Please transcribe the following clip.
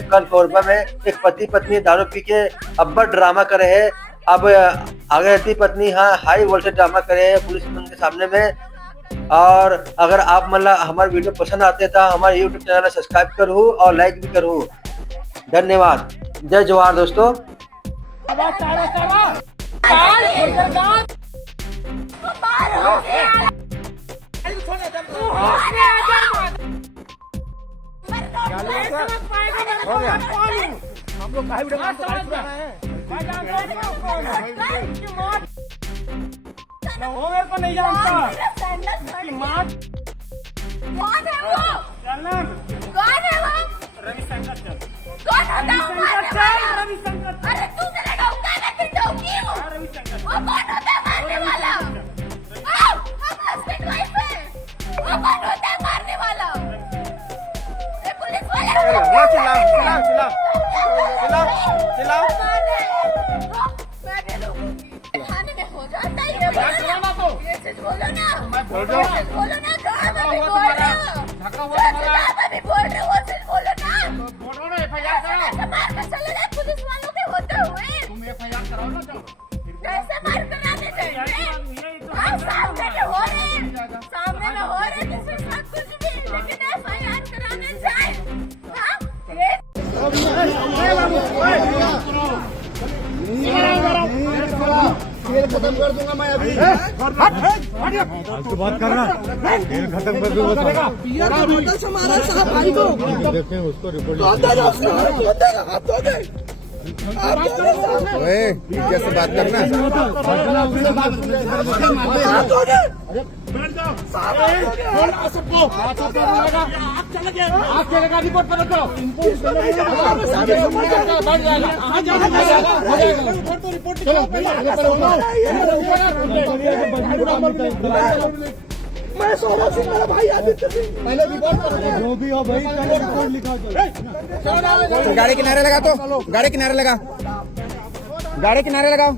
में कल कोरबा में एक पति पत्नी दारू पी के अब्बा ड्रामा करे है। अब अगरती पत्नी हाई वोल्टेज ड्रामा करे है पुलिस के सामने में। और अगर आप मतलब हमारे वीडियो पसंद आते तो हमारे यूट्यूब चैनल सब्सक्राइब करूँ और लाइक भी करूँ। धन्यवाद। जय जवाहर दोस्तों। हम लोग काहे वीडियो बना है? वो मेरे को नहीं जानता। कौन है वो? कौन है वो? रविशंकर चल। कौन होता है वो? रविशंकर चल। अरे तू मेरा डोंगा ना कि डोंगी हूँ? रविशंकर वो कौन होता है मारने वाला? आओ, हम हस्बैंड वाइफ हैं। वो कौन होता है मारने वाला? ये पुलिस वाले। चिल्लाओ। मैं भी रोकूंगी। थाने में हो जाता है ये चीज बोलो ना। बोलो ना कहाँ मैं भी बोल रहा हूँ। मैं भी बोल रही हूँ वो चीज बोलो ना। ऐसे मार कर चले गए पुलिस वालों के होते हुए। कैसे मार कराने चाहिए? हाँ सामने में हो रहे किसी के साथ कुछ भी, लेकिन FIR कराने जाए। हाँ खेल खत्म कर दूंगा मैं अभी। बात करना, खेल खत्म कर दूंगा। बोतल से मारा साहब भाई को। देखें उसको रिपोर्ट। कैसे बात करना? मैं सौरभ सिंह मेरा भाई आदित्य सिंह। पहले रिपोर्ट करो जो भी हो भाई, रिपोर्ट लिखा दो। गाड़ी किनारे लगा, तो गाड़ी किनारे लगा, गाड़ी किनारे लगाओ।